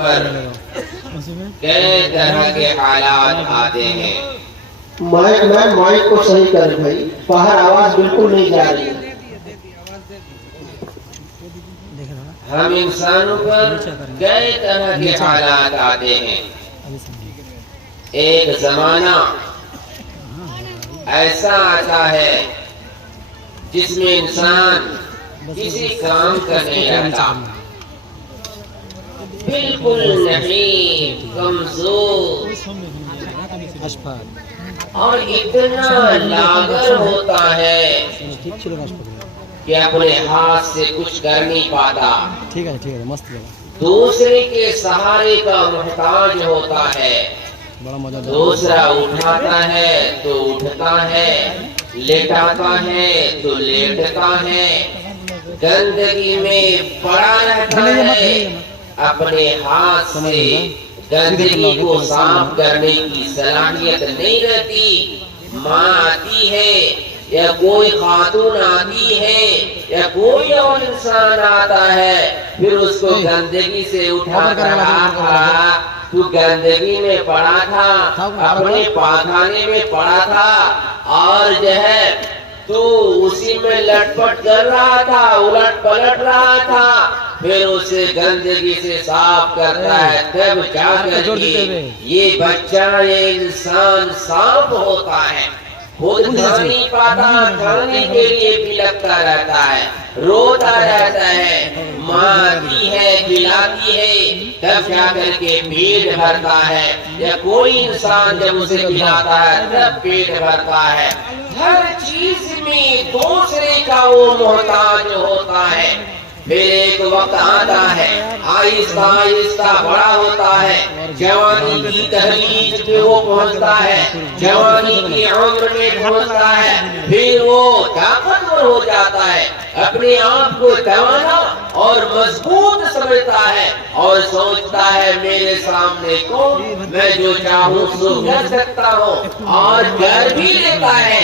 پر کئی طرح کے حالات آتے ہیں۔ مائک کو صحیح کر بھائی، باہر آواز بالکل نہیں جا رہی ہے۔ ہم انسانوں پر کئی طرح کے حالات آتے ہیں۔ ایک زمانہ ایسا آتا ہے جس میں انسان کسی کام کا نہیں رہتا، بالکل نہیں، کمزور اور اتنا لاغر ہوتا ہے کہ اپنے ہاتھ سے کچھ کر نہیں پاتا، دوسرے کے سہارے کا محتاج ہوتا ہے۔ دوسرا اٹھاتا ہے تو اٹھتا ہے، لیٹاتا ہے تو لیٹتا ہے، گندگی میں پڑا رہتا ہے۔ اپنے ہاتھ سے گندگی کو صاف کرنے کی صلاحیت نہیں رہتی۔ ماں آتی ہے یا کوئی خاتون آتی ہے یا کوئی اور انسان آتا ہے، پھر اس کو گندگی سے اٹھا کر تو گندگی میں پڑا تھا، اپنے پاخانے میں پڑا تھا، اور جو ہے تو اسی میں لٹ پٹ کر رہا تھا، الٹ پلٹ رہا تھا، پھر اسے گندگی سے صاف کرتا ہے، تب جا کر کے یہ بچہ، یہ انسان صاف ہوتا ہے۔ خود کھا نہیں پاتا، کھانے کے لیے بلکتا رہتا ہے، روتا رہتا ہے، ماں آتی ہے، کھلاتی ہے، تب جا کر کے پیٹ بھرتا ہے، یا کوئی انسان جب اسے کھلاتا ہے تب پیٹ بھرتا ہے۔ ہر چیز میں دوسرے کا وہ محتاج ہوتا ہے۔ پھر ایک وقت آتا ہے، آہستہ آہستہ بڑا ہوتا ہے، جوانی کی تحریک پہ وہ پہنچتا ہے، جوانی کی عمر میں پہنچتا ہے، پھر وہ طاقتور ہو جاتا ہے، اپنے آپ کو توانا اور مضبوط سمجھتا ہے، اور سوچتا ہے میرے سامنے کون، میں جو چاہوں سو کر سکتا ہوں، اور کر بھی لیتا ہے،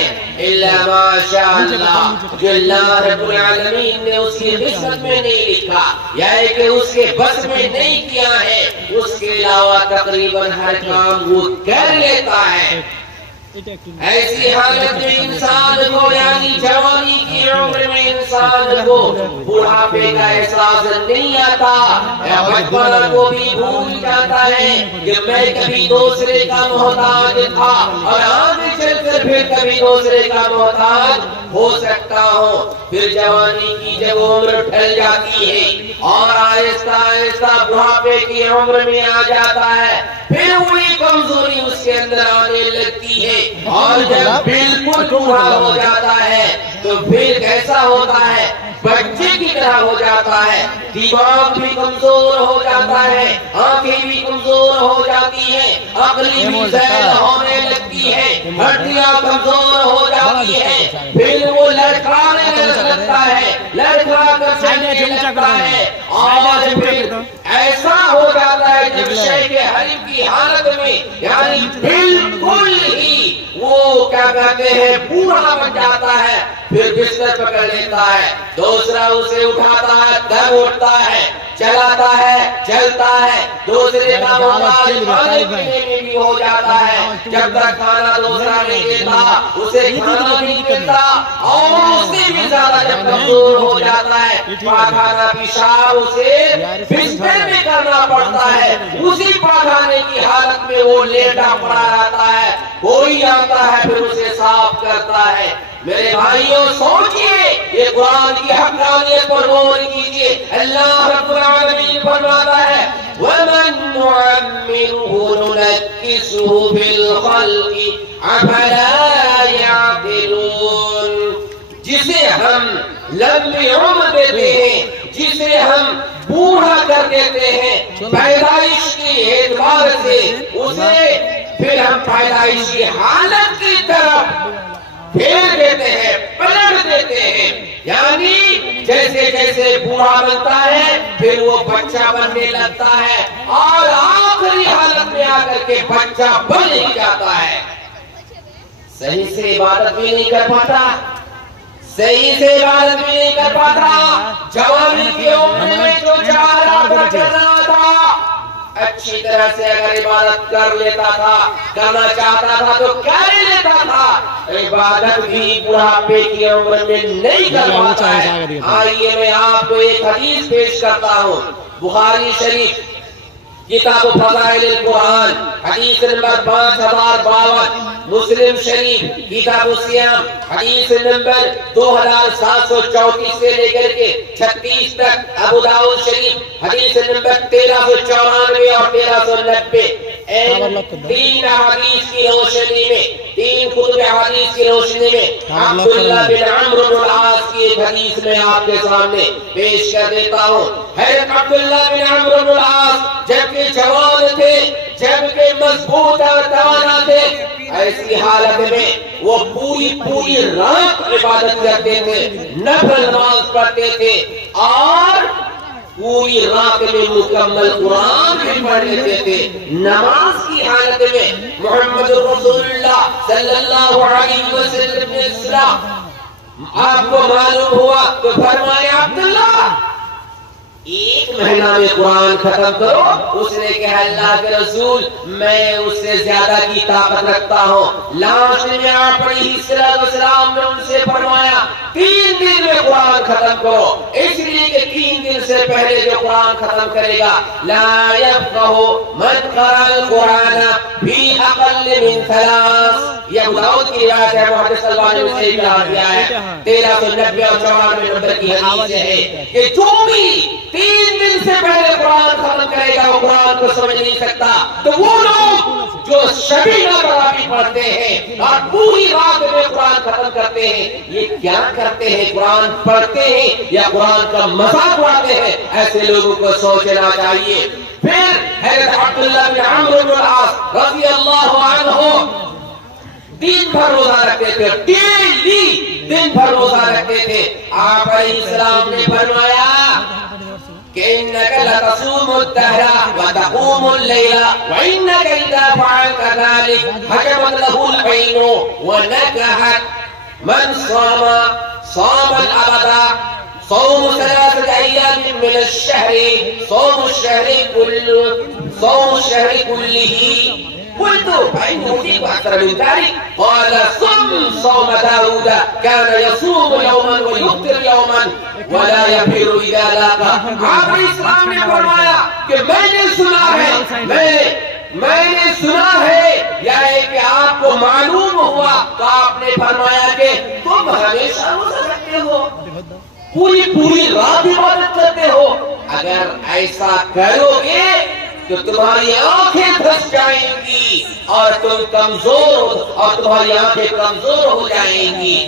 الا ماشاء اللہ، جو اللہ رب العالمین نے اس کی قسمت میں نہیں لکھا، یعنی کہ اس کے بس میں نہیں کیا ہے، اس کے علاوہ تقریباً ہر کام وہ کر لیتا ہے۔ ایسی حالت میں انسان کو، یعنی جوانی کی عمر میں انسان کو بڑھاپے کا احساس نہیں آتا، یا بچپن کو بھی بھول جاتا ہے کہ میں کبھی دوسرے کا محتاج تھا، اور آگے چل کر پھر کبھی دوسرے کا محتاج ہو سکتا ہوں۔ پھر جوانی کی جب عمر ڈھل جاتی ہے اور آہستہ آہستہ بڑھاپے کی عمر میں آ جاتا ہے، پھر وہی کمزوری اس کے اندر آنے لگتی ہے، اور جب بالکل بوڑھا ہو جاتا ہے تو پھر کیسا ہوتا ہے، بچے کی طرح ہو جاتا ہے، دماغ بھی کمزور ہو جاتا ہے، آنکھیں بھی کمزور ہو جاتی ہیں، عقل بھی ضعیف ہونے لگتی ہے، ہڈیاں کمزور ہو جاتی ہیں، پھر وہ لڑکھڑانے لگتا ہے، لڑکھڑا کر چلنے لگتا ہے، اور پھر ایسا ہو جاتا ہے جب شیخ حریف کی حالت میں، یعنی بالکل ہی وہ کیا کہتے ہیں بوڑھا بن جاتا ہے، پھر بستر پکڑ لیتا ہے، دوسرا اسے اٹھاتا ہے، تب اٹھتا ہے، چلاتا ہے، چلتا ہے، دوسرے کا محتاج کھانے پینے میں بھی ہو جاتا ہے، جب تک کھانا دوسرا نہیں دیتا اسے کھانا بھی نہیں ملتا، اور اس سے بھی زیادہ جب کمزور ہو جاتا ہے، پاخانہ پیشاب اسے بستر میں کرنا پڑتا ہے، اسی پاخانے کی حالت میں وہ لیٹا پڑا رہتا ہے، کوئی آتا ہے پھر اسے صاف کرتا ہے۔ میرے بھائیوں سوچئے، یہ قرآن کی حقانیت پر غور کیجئے، اللہ رب العالمین فرماتا ہے وَمَن نُعَمِّرْهُ نُنَكِّسْهُ فِي الْخَلْقِ أَفَلَا يَعْقِلُونَ، جسے ہم لمبی عمر دیتے ہیں، جسے ہم بوڑھا کر دیتے ہیں پیدائش کے اعتبار سے، اسے پھر ہم پیدائشی حالت کی طرف پھیر دیتے ہیں، پلٹ دیتے ہیں، یعنی جیسے جیسے بوڑھا بنتا ہے پھر وہ بچہ بننے لگتا ہے، اور آخری حالت میں آ کر کے بچہ بن ہی جاتا ہے، صحیح سے عبادت بھی نہیں کر پاتا، صحیح سے عبادت بھی نہیں کر پاتا، جوانی کی عمر میں جو چاہ رہا تھا کر رہا تھا، اچھی طرح سے اگر عبادت کر لیتا تھا، کرنا چاہتا تھا تو کر لیتا تھا، عبادت بھی بڑھاپے کی عمر میں نہیں کر پاتا ہے۔ آئیے میں آپ کو ایک حدیث پیش کرتا ہوں، بخاری شریف کتاب فضائل القرآن حدیث نمبر 5052، مسلم شریف کتاب الصیام حدیث نمبر 2734 سے لے کر کے 36 تک، ابو داؤد شریف حدیث نمبر 1394 اور 1390۔ تین حدیث کی روشنی میں، تین کتب حدیث کی روشنی میں عبداللہ بن عمرو بن العاص کی ایک حدیث میں آپ کے سامنے پیش کر دیتا ہوں۔ حضرت عبداللہ بن عمرو بن العاص جبکہ جوان تھے، جبکہ مضبوط اور توانا تھے، ایسی حالت میں وہ پوری رات عبادت کرتے تھے، نفل نماز پڑھتے تھے اور پوری رات میں مکمل قرآن بھی پڑھ لیتے تھے۔ نماز کی حالت میں محمد رسول اللہ صلی اللہ علیہ وسلم نے سنا، آپ کو معلوم ہوا تو فرمایا عبداللہ ایک مہینہ میں قرآن ختم کرو۔ اس نے کہا اللہ کے رسول میں اس سے زیادہ کی طاقت رکھتا ہوں۔ لاسٹ میں آپ علیہ السلام نے ان سے فرمایا 3 دن میں قرآن ختم کرو، اس لیے کہ 3 دن سے پہلے جو قرآن ختم کرے گا لا يفقه من قرأ القرآن فی اقل من 3۔ یہ ابو داؤد کی روایت ہے، محدث البانی نے صحیح کہا دیا ہے، 1390 اور 94 نمبر کی حدیث ہے کہ جو بھی 3 دن سے پہلے قرآن ختم کرے گا وہ قرآن کو سمجھ نہیں سکتا۔ تو وہ لوگ جو شبی ناقرآن پڑھتے ہیں اور پوری رات میں قرآن ختم کرتے ہیں، یہ کیا کرتے ہیں؟ قرآن پڑھتے ہیں یا قرآن کا مذاق اڑاتے ہیں؟ ایسے لوگوں کو سوچنا چاہیے۔ پھر حضرت عبداللہ بن عمرو بن العاص رضی اللہ عنہ دن بھر روزہ رکھتے تھے، ڈیلی دن بھر روزہ رکھتے تھے۔ آپ علیہ السلام نے فرمایا إنك لتصوم الدهر وتقوم الليل وإنك إذا فعلت ذلك هجمت له العين ونكحت من صام الأبد صوم 3 أيام من الشهر صوم الشهر كله۔ قلت فإنه فيك أكثر من ذلك؟ قال صوم داود كان يصوم يوما ويفطر يوما ولا يفطر إذا لاقى۔ آپ اسلام نے فرمایا کہ میں نے سنا ہے یا کہ آپ کو معلوم ہوا تو آپ نے فرمایا کہ تم ہمیشہ روزہ رکھتے ہو، پوری رات عبادت کرتے ہو۔ اگر ایسا کرو گے تو تمہاری آنکھیں پھنس جائیں گی اور تمہاری آنکھیں کمزور ہو جائیں گی۔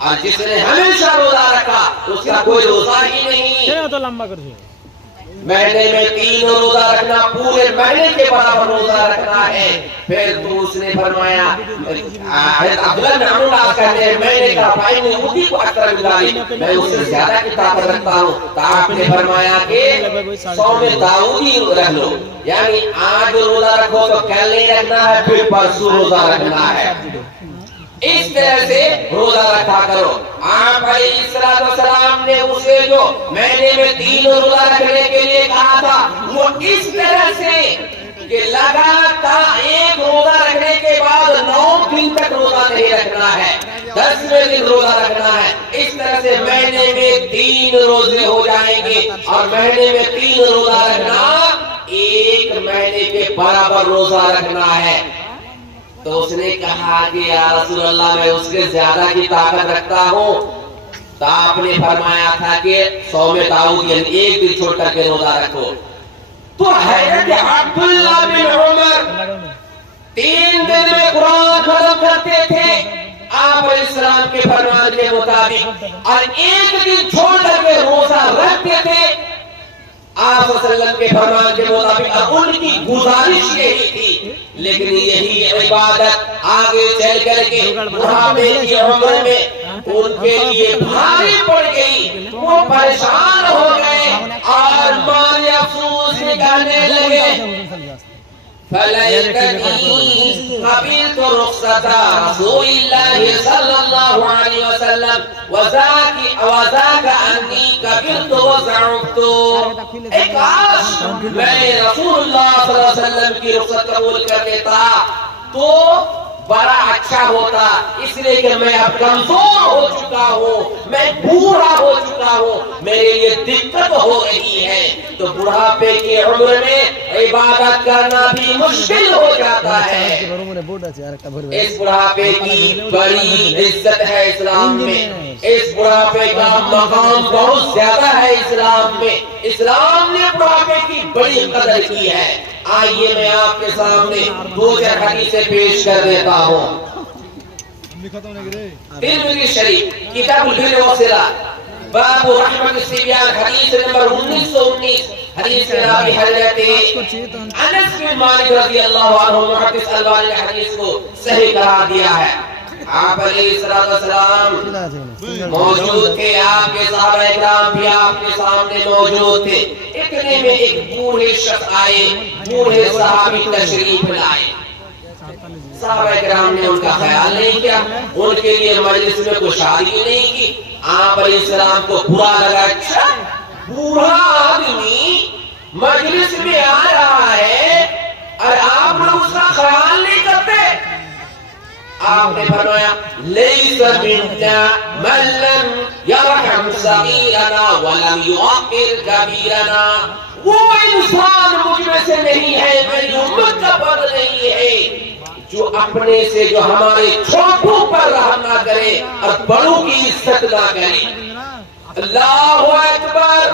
اور جس نے ہمیشہ روزہ رکھا اس کا کوئی روزہ ہی نہیں۔ مہینے میں 3 روزہ رکھنا، پورے مہینے کے برابر روزہ رکھنا ہے۔ پھر تو اس نے فرمایا عبداللہ بن عمرو العاص کہتے ہیں میں نے کہا بھائی مجھے کو اکثر ملائی، میں اس سے زیادہ کی طاقت رکھتا ہوں۔ تو آپ نے فرمایا کہ صوم داؤدی رکھ لو، یعنی آج روزہ رکھو تو کل نہیں رکھنا ہے، پھر پرسوں روزہ رکھنا ہے۔ اس طرح سے روزہ رکھا کرو۔ آپ علیہ السلام نے اسے جو مہینے میں 3 روزہ رکھنے کے لیے کہا تھا وہ اس طرح سے کہ لگاتار ایک روزہ رکھنے کے بعد 9 دن تک روزہ نہیں رکھنا ہے، 10ویں دن روزہ رکھنا ہے۔ اس طرح سے مہینے میں 3 روزے ہو جائیں گے اور مہینے میں 3 روزہ رکھنا 1 مہینے کے برابر روزہ رکھنا ہے۔ تو اس نے کہا کہ یا رسول اللہ میں اس کے زیادہ کی طاقت رکھتا ہوں۔ تو آپ نے فرمایا تھا کہ صوم داؤد یعنی 1 دن چھوڑ کر کے روزہ رکھو۔ تو حضرت عبداللہ بن عمر 3 دن میں قرآن ختم کرتے تھے آپ علیہ السلام کے فرمان کے مطابق، اور 1 دن چھوڑ کر کے روزہ رکھتے تھے آپ صلی اللہ علیہ وسلم کے فرمان کے مطابق۔ اور ان کی گزارش یہی تھی، لیکن یہی عبادت آگے چل کر کے بڑھاپے کی عمر میں ان کے لیے بھاری پڑ گئی، وہ پریشان ہو گئے اور مال افسوس نکالنے لگے۔ فليتني قبلت رخصة رسول الله صلى الله عليه وسلم وذاك أني قبلت وزعمت کاش میں رسول اللہ صلی اللہ علیہ وسلم کی رخصت قبول کر لیتا تو بڑا اچھا ہوتا، اس لیے کہ میں اب کمزور ہو چکا ہوں، میں بوڑھا ہو چکا ہوں، میرے لیے دقت ہو رہی ہے، تو بڑھاپے کی عمر میں عبادت کرنا بھی مشکل ہو جاتا ہے۔ اس بڑھاپے کی بڑی عزت ہے اسلام میں، اس بڑھاپے کا مقام بہت زیادہ ہے اسلام میں، اسلام نے بڑھاپے کی بڑی قدر کی ہے۔ آئیے میں آپ کے سامنے دو چار حدیثیں پیش کر دیتا ہوں۔ ترمذی شریف کتاب البر والصلہ باب رحمت الصبیان حدیث نمبر 1919 حدیث کے راوی حضرت انس بن مالک رضی اللہ عنہ محدث البانی نے حدیث کو صحیح قرار دیا ہے۔ آپ علیہ السلام موجود تھے، آپ کے صحابہ اکرام بھی آپ کے سامنے موجود تھے، اتنے میں ایک بوڑھے شخص آئے، بوڑھے صحابی تشریف لائے۔ صحابہ اکرام نے ان کا خیال نہیں کیا، ان کے لیے مجلس میں کوئی شادی نہیں کی۔ آپ علیہ السلام کو برا لگا، اچھا بوڑھا آدمی مجلس میں آ رہا ہے اور آپ لوگ اس کا خیال نہیں کرتے۔ آپ نے فرمایا لیس منا من لم یرحم صغیرنا ولم یوقر کبیرنا، وہ انسان مجھ میں سے نہیں ہے، میری امت کا فرد نہیں ہے جو اپنے سے جو ہمارے چھوٹوں پر رحم نہ کرے اور بڑوں کی عزت نہ کرے۔ اللہ اکبر،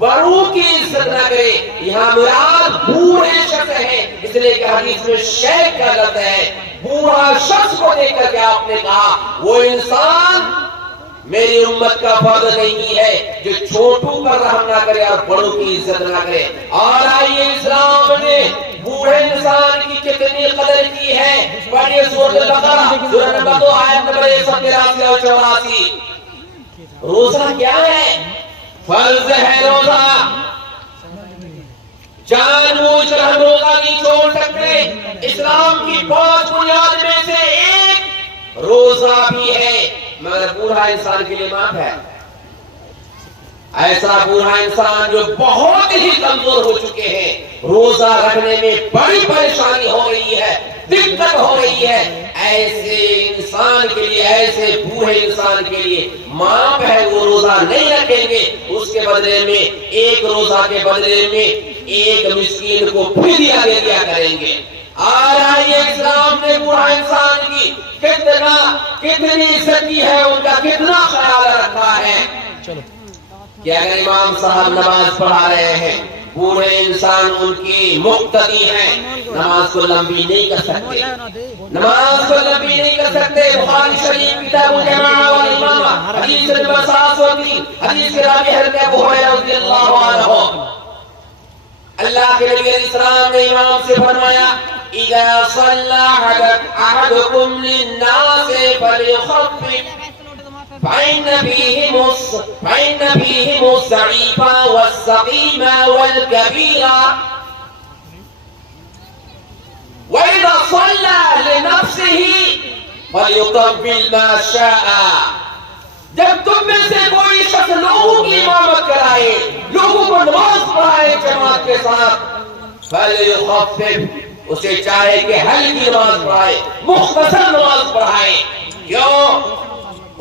بڑوں کی عزت نہ کرے۔ یہاں مراد بوڑھے شخص ہیں، اس لیے کہ حدیث میں شیخ کا لفظ ہے۔ بوڑھا شخص کو دیکھ کر کے آپ نے کہا وہ انسان میری امت کا فرد نہیں ہے جو چھوٹوں پر رحم نہ کرے اور بڑوں کی عزت نہ کرے۔ اور آئیے اسلام نے بوڑھے انسان کی کتنی قدر کی ہے۔ پڑھیے سورۃ البقرہ سورہ نمبر 2 آیت نمبر 183 اور 84۔ روزہ کیا ہے؟ فرض ہے روزہ، جان بوجھ کر ہم روزہ نہیں چھوڑ سکتے۔ اسلام کی 5 بنیاد میں سے ایک روزہ بھی ہے، مگر بوڑھا انسان کے لیے معاف ہے۔ ایسا بوڑھا انسان جو بہت ہی کمزور ہو چکے ہیں، روزہ رکھنے میں بڑی پریشانی ہو رہی ہے، دقت ہو رہی ہے، ایسے انسان کے لیے، ایسے بوڑھے انسان کے لیے معاف ہے، وہ روزہ نہیں رکھیں گے، اس کے بدلے میں ایک روزہ کے بدلے میں ایک مسکین کو فدیہ دے دیا کریں گے۔ اور آئیے اسلام نے بوڑھا انسان کی کتنی عزت کی ہے، ان کا کتنا خیال رکھا ہے کہ اگر امام صاحب نماز پڑھا رہے ہیں، بوڑھے انسان ان کی مقتدی ہیں، نماز کو لمبی نہیں کر سکتے، نماز کو لمبی نہیں کر سکتے۔ بخاری شریف کتاب الجماع والامامہ حدیث نمبر 703 حدیث کے راوی حضرت ابو ہریرہ رضی اللہ عنہ، اللہ کے نبی علیہ السلام نے امام سے فرمایا اذا صلى احدكم للناس فليخفف فإن فيهم الضعيف والسقيم والكبير وإذا صلى لنفسه فليطبل ما شاء۔ جب تم میں سے کوئی شخص لوگوں کی امامت کرائے، لوگوں کو نماز پڑھائے جماعت کے ساتھ، فَلْيُخَفِّفْ، اسے چاہے کہ ہلکی نماز پڑھائے، مختصر نماز پڑھائے۔ کیوں؟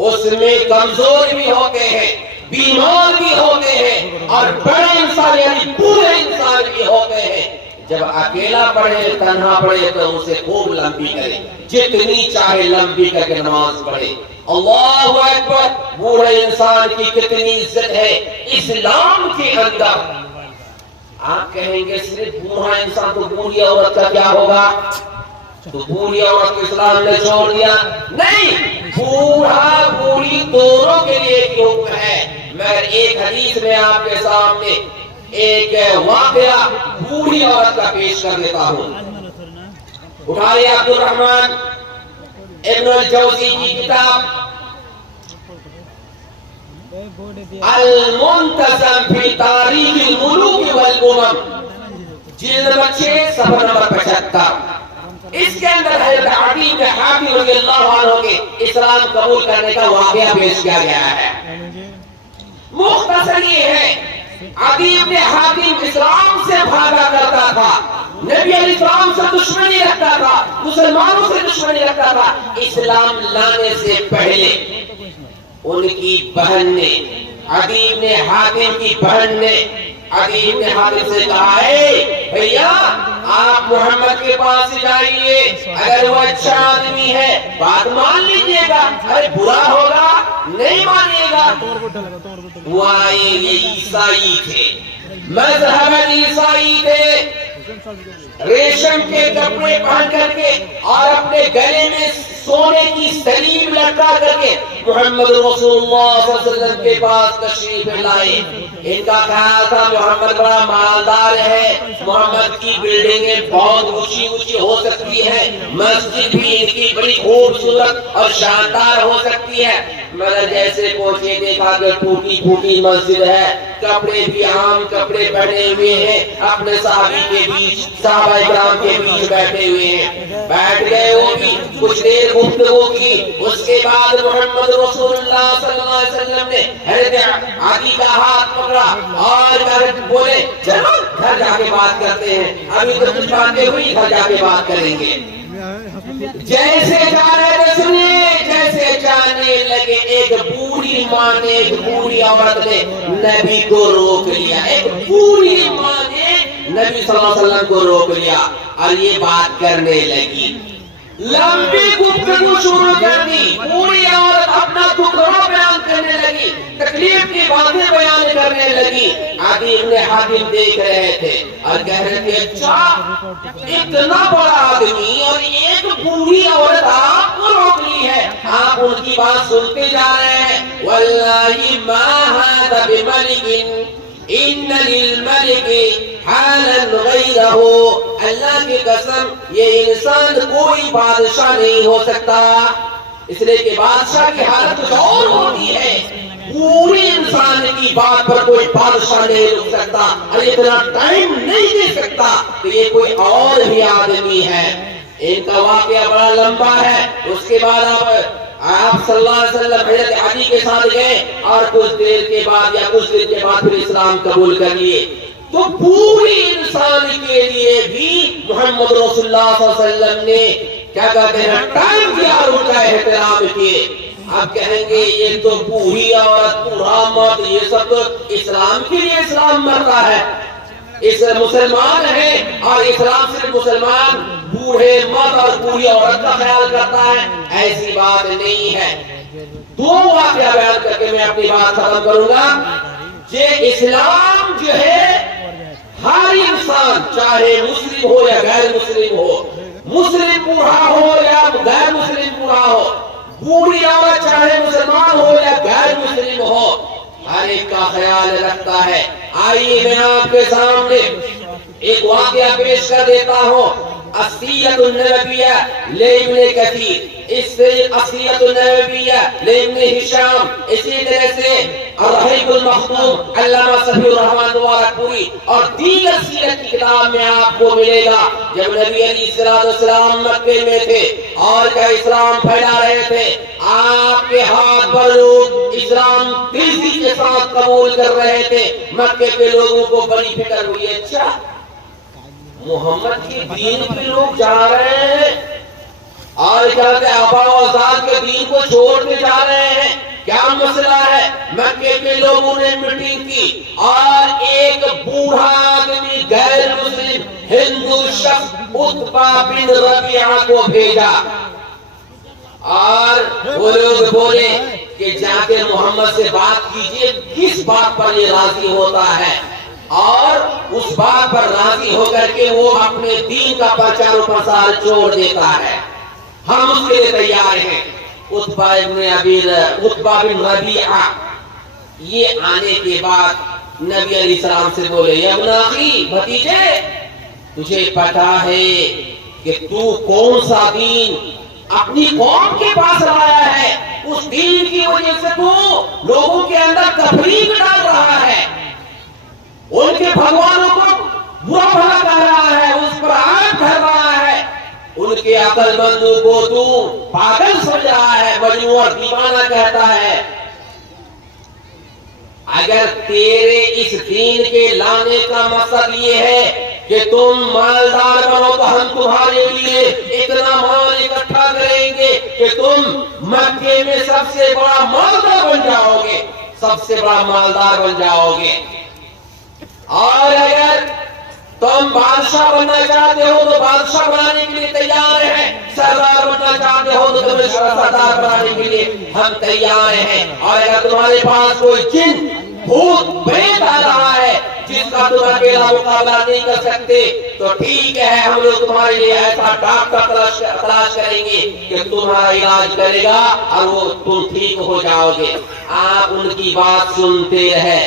اس میں کمزور بھی ہوتے ہیں، بیمار بھی ہوتے ہیں، اور بڑے انسان یعنی پورے انسان بھی ہوتے ہیں۔ جب اکیلا پڑھے، تنہا پڑھے تو اسے خوب لمبی کرے، جتنی چاہے لمبی کر کے نماز پڑھے۔ اللہ اکبر، بوڑھے انسان کی کتنی عزت ہے اسلام کے اندر۔ آپ کہیں گے صرف بوڑھا انسان، تو بوڑھی عورت کا کیا ہوگا؟ تو بوڑھی عورت کو اسلام نے چھوڑ دیا؟ نہیں، بوڑھا بوڑھی دونوں کے لیے ایک حکم ہے۔ میں ایک حدیث میں آپ کے سامنے ایک واقعہ بوڑھی عورت کا پیش کر دیتا ہوں۔ اٹھائیے عبد الرحمن ابن الجوزی کی کتاب المنتظم فی تاریخ الملوک والامم، جلد نمبر 6 صفحہ نمبر 75. اس کے اندر حضرت عدی بن حاتم رضی اللہ عنہ کے اسلام قبول کرنے کا واقعہ پیش کیا گیا ہے. مختصر یہ ہے، عدی بن حاتم اسلام سے بھاگا کرتا تھا، نبی علیہ السلام سے دشمنی رکھتا تھا، مسلمانوں سے دشمنی رکھتا تھا. اسلام لانے سے پہلے ان کی بہن نے، عدی بن حاتم کی بہن نے عدی بن حاتم سے کہا ہے بھیا آپ محمد کے پاس جائیے، اگر وہ اچھا آدمی ہے بات مان لیجئے گا، اگر برا ہوگا نہیں مانیے گا. وہ آئے یہ عیسائی تھے، مذہب عیسائی تھے، ریشم کے کپڑے پہن کر کے اور اپنے گلے میں سونے کی سلیم لٹکا کر کے محمد رسول اللہ صلی اللہ علیہ وسلم کے پاس تشریف لائے. ان کا خیال تھا محمد بڑا مالدار ہے، محمد کی بلڈنگیں بہت اونچی اونچی ہو سکتی ہے، مسجد بھی ان کی بڑی خوبصورت اور شاندار ہو سکتی ہے. مگر جیسے پہنچے دیکھا کہ ٹوٹی پھوٹی مسجد ہے، کپڑے بھی عام کپڑے پہنے ہوئے ہیں، اپنے صحابی کے بیچ، صحابہ کرام کے بیچ بیٹھے ہوئے ہیں. بیٹھ گئے، وہ بھی کچھ دیر گفتگو کی. اس کے بعد محمد رسول اللہ صلی اللہ علیہ وسلم نے حضرت عدی کا ہاتھ پکڑا اور بولے چلو گھر جا کے بات کرتے ہیں، ابھی تو کچھ باتیں ہوئی، گھر جا کے بات کریں گے. جیسے جا رہے تھے سنیے، جیسے جانے لگے ایک بوڑھی ماں نے، ایک بوڑھی عورت نے نبی کو روک لیا. ایک بوڑھی ماں نے نبی صلی اللہ علیہ وسلم کو روک لیا اور یہ بات کرنے لگی. لمبی گفتگو شروع کر دی. بوڑھی عورت اپنا دکھڑا بیان کرنے لگی، تکلیف کی باتیں بیان کرنے لگی. عدی بن حاتم دیکھ رہے تھے اور کہہ رہے تھے اچھا اتنا بڑا آدمی اور ایک بوڑھی عورت آپ کو روک لی ہے، آپ ان کی بات سنتے جا رہے ہیں. واللہ ما هذا بملک ان للملک حالا غیرہ. اللہ کی قسم یہ انسان کوئی بادشاہ نہیں ہو سکتا، اس لیے کہ بادشاہ کی حالت کچھ اور ہوتی ہے. پورے انسان کی بات پر کوئی بادشاہ نہیں رک سکتا اور اتنا ٹائم نہیں دے سکتا کہ یہ کوئی اور بھی آدمی ہے. ان کا واقعہ بڑا لمبا ہے. اس کے بعد آپ صلی اللہ علیہ وسلم حضرت علی کے ساتھ گئے اور کچھ دیر کے بعد یا کچھ دن کے بعد پھر اسلام قبول کر لیے. تو پوری انسان کے لیے بھی محمد رسول اللہ صلی اللہ علیہ وسلم نے کیا کہتے ہیں ٹائم دیا اور ان کا احترام کیے. آپ کہیں گے یہ تو بوڑھی عورت، بوڑھا مرد، یہ سب تو اسلام کے لیے اسلام مرتا ہے، اس مسلمان ہے اور اسلام صرف مسلمان بوڑھے مرد اور بوڑھی عورت کا خیال کرتا ہے. ایسی بات نہیں ہے. دو واقعہ بیان کر کے میں اپنی بات ختم کروں گا. یہ اسلام جو ہے ہر انسان چاہے مسلم ہو یا غیر مسلم ہو، مسلم بوڑھا ہو یا غیر مسلم بوڑھا ہو، بوڑھی عورت چاہے مسلمان ہو یا غیر مسلم ہو، ہر ایک کا خیال رکھتا ہے. آئیے میں آپ کے سامنے ایک واقعہ پیش کر دیتا ہوں. السیرۃ النبویہ لابن کثیر، اس سے السیرۃ النبویہ لابن ہشام، اسی طرح سے الرحیق المختوم علامہ صفی الرحمن مبارک پوری اور دیگر سیرت کی کتاب میں آپ کو ملے گا. جب نبی علیہ السلام مکے میں تھے اور کا اسلام پھیلا رہے تھے، آپ کے ہاتھ پر لوگ اسلام تیزی کے ساتھ قبول کر رہے تھے. مکے کے لوگوں کو بڑی فکر ہوئی، اچھا محمد کی دین پہ لوگ جا رہے ہیں اور کہتے ہیں آبا و اجداد کے دین کو چھوڑنے جا رہے ہیں، کیا مسئلہ ہے؟ مکے کے لوگوں نے میٹنگ کی اور ایک بوڑھا آدمی غیر مسلم ہندو شخص عتبہ بن ربیعہ کو بھیجا اور وہ لوگ بولے کہ جا کے محمد سے بات کیجئے کس بات پر یہ راضی ہوتا ہے، اور اس بات پر راضی ہو کر کے وہ اپنے دین کا پرچار و پرسار چھوڑ دیتا ہے. ہم اس کے لیے تیار ہیں. عتبہ بن ربیعہ یہ آنے کے بعد نبی علیہ السلام سے بولے یا ابن اخی، بھتیجے تجھے پتا ہے کہ تو کون سا دین اپنی قوم کے پاس لایا ہے، اس دین کی وجہ سے تو لوگوں کے اندر تفریق ڈال رہا ہے، ان کے بھگوانوں کو برا بھلا کہہ رہا ہے، اس پر آگ بھر رہا ہے، ان کے عقل مندوں کو تو پاگل سمجھ رہا ہے، مجنون اور دیوانہ کہتا ہے۔ اگر تیرے اس دین کے لانے کا مقصد یہ ہے کہ تم مالدار بنو تو ہم تمہارے لیے اتنا مال اکٹھا کریں گے کہ تم مکے میں سب سے بڑا مالدار بن جاؤ گے، سب سے بڑا مالدار بن جاؤ گے، اور اگر تم بادشاہ بننا چاہتے ہو تو بادشاہ بنانے کے لیے تیار ہیں، سردار بننا چاہتے ہو تو تمہیں سردار بنانے کے لیے ہم تیار ہیں، اور اگر تمہارے پاس کوئی جن بھوت پریت آ رہا ہے جس کا تم اکیلا مقابلہ نہیں کر سکتے تو ٹھیک ہے، ہم لوگ تمہارے لیے ایسا ڈاکٹر تلاش کریں گے کہ تمہارا علاج کرے گا اور وہ تم ٹھیک ہو جاؤ گے۔ آپ ان کی بات سنتے رہے،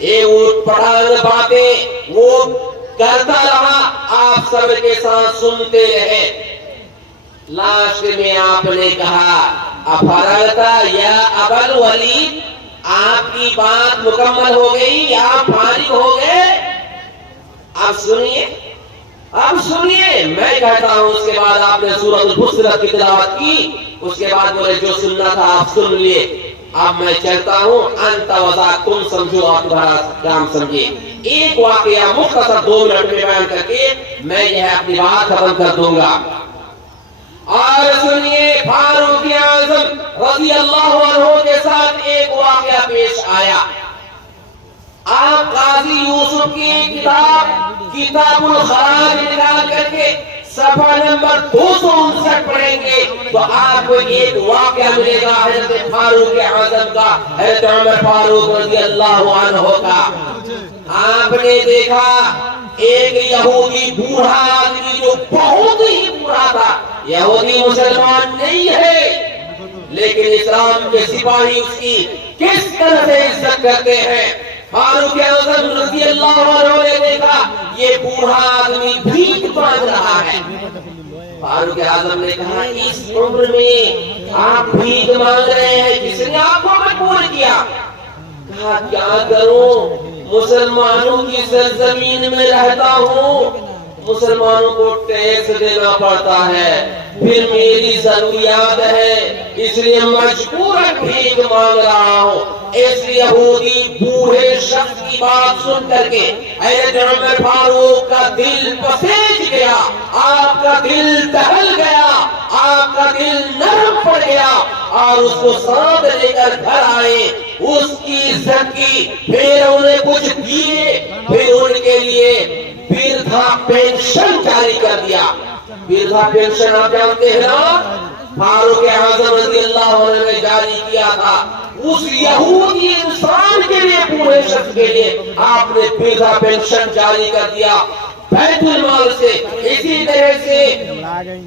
یہ اونٹ پٹانگ باتیں وہ کرتا رہا، آپ سب کے ساتھ سنتے رہے۔ لاسٹ میں آپ نے کہا افرغت یا ابا الولید، آپ کی بات مکمل ہو گئی، آپ فارغ ہو گئے؟ اب سنیے میں کہتا ہوں۔ اس کے بعد آپ نے سورۃ الفصلت کی تلاوت کی، اس کے بعد بولے جو سننا تھا آپ سن لیے، اب میں چلتا ہوں، انت وذاک، تم سمجھو اور تمہارا کام سمجھے۔ ایک واقعہ مختصر 2 منٹ میں بیان کر کے میں یہ اپنی بات ختم کر دوں گا۔ اور سنیے، فاروق اعظم رضی اللہ عنہ کے ساتھ ایک واقعہ پیش آیا۔ آپ قاضی یوسف کی کتاب الخراج نکال کر کے صفحہ نمبر 259 پڑھیں گے تو آپ کو ایک واقعہ ملے گا حضرت فاروق اعظم کا، حضرت عمر فاروق رضی اللہ عنہ کا۔ آپ نے دیکھا ایک یہودی بوڑھا آدمی جو بہت ہی بوڑھا تھا، یہودی مسلمان نہیں ہے لیکن اسلام کے سپاہی اس کی کس طرح سے عزت کرتے ہیں۔ فاروق اعظم رضی اللہ عنہ نے دیکھا یہ بوڑھا آدمی بھیک مانگ رہا ہے۔ فاروق اعظم نے کہا اس عمر میں آپ بھیک مانگ رہے ہیں، کس نے آپ کو مجبور کیا؟ کہا کیا کروں، مسلمانوں کی سرزمین میں رہتا ہوں، مسلمانوں کو ٹیکس دینا پڑتا ہے، پھر میری ضروریات ہے، اس لیے مجبوراً بھیک مانگ رہا ہوں۔ اس یہودی بوڑھے شخص کی بات سن کر کے حضرت عمر فاروق کا دل پسیج گیا، آپ کا دل دہل گیا، آپ کا دل نرم پڑ گیا، اور اس کو ساتھ لے کر گھر آئے، اس کی عزت کی، پھر انہیں کچھ دیے، پھر ان کے لیے وردھا پینشن جاری کر دیا۔ وردھا پینشن آپ جانتے ہیں نا، فاروق اعظم رضی اللہ عنہ نے جاری کیا تھا۔ اس یہودی انسان کے لیے، بوڑھے شخص کے لیے آپ نے وردھا پینشن جاری کر دیا بیت المال سے۔ اسی طرح سے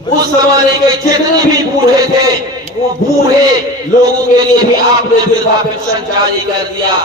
اس زمانے کے جتنے بھی بوڑھے تھے وہ بوڑھے لوگوں کے لیے بھی آپ نے وردھا پینشن جاری کر دیا۔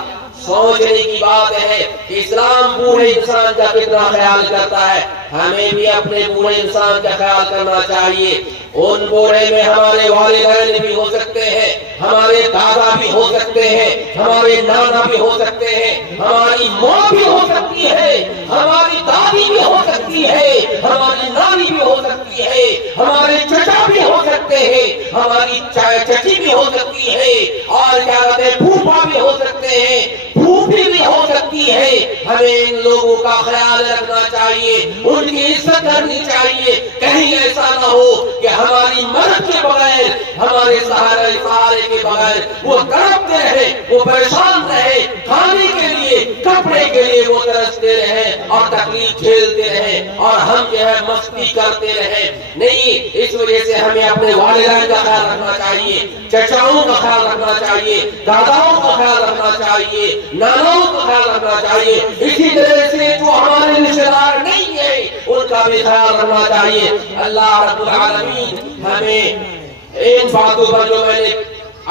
سوچنے کی بات ہے کہ اسلام بوڑھے انسان کا کتنا خیال کرتا ہے، ہمیں بھی اپنے بوڑھے انسان کا خیال کرنا چاہیے۔ ان بوڑھے میں ہمارے والدین بھی ہو سکتے ہیں، ہمارے دادا بھی ہو سکتے ہیں، ہمارے نانا بھی ہو سکتے ہیں، ہماری ماں بھی ہو سکتی ہے، ہماری دادی بھی ہو سکتی ہے، ہماری نانی بھی ہو سکتی ہے، ہمارے چچا بھی ہو سکتے ہیں، ہماری چچی بھی ہو سکتی ہے، اور کیا کہتے ہیں پھوپھا بھی ہو سکتے ہیں، پھوپھی بھی ہو سکتی ہے۔ ہمیں ان لوگوں کا خیال رکھنا چاہیے، ان کی عزت کرنی چاہیے، کہیں ایسا نہ ہو کہ ہماری مدد کے بغیر، ہمارے سہارے کے بغیر وہ تڑپتے رہے، وہ پریشان رہے، کھانے کے لیے، کپڑے کے لیے وہ ترستے رہے اور تکلیف جھیلتے رہے، اور ہم جو ہے مستی کرتے رہے۔ نہیں، اس وجہ سے ہمیں اپنے والدین کا خیال رکھنا چاہیے، چچاؤں کا خیال رکھنا چاہیے، داداؤں کا خیال رکھنا چاہیے، ناناؤں کا خیال رکھنا چاہیے۔ اسی طرح سے جو ہمارے رشتے دار نہیں ہیں ان کا بھی خیال رکھنا چاہیے۔ اللہ رب العالمین ہمیں ان باتوں پر جو میں نے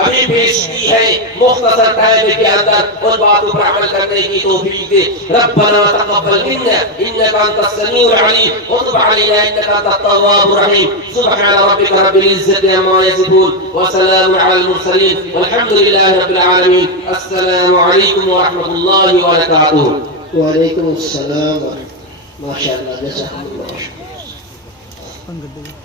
ابھی پیش کی ہے مختصر ٹائم کے اندر ان باتوں پر عمل کرنے کی توفیق دے۔ ربنا تقبل منا انك انت السميع العليم وتب علينا انك انت التواب الرحيم۔ سبحان ربك رب العزة عما يصفون وسلام على المرسلين والحمد لله رب العالمين۔ السلام عليكم ورحمة الله وبركاته۔ وعلیکم السلام ورحمۃ اللہ۔ ماشاء اللہ جزاک اللہ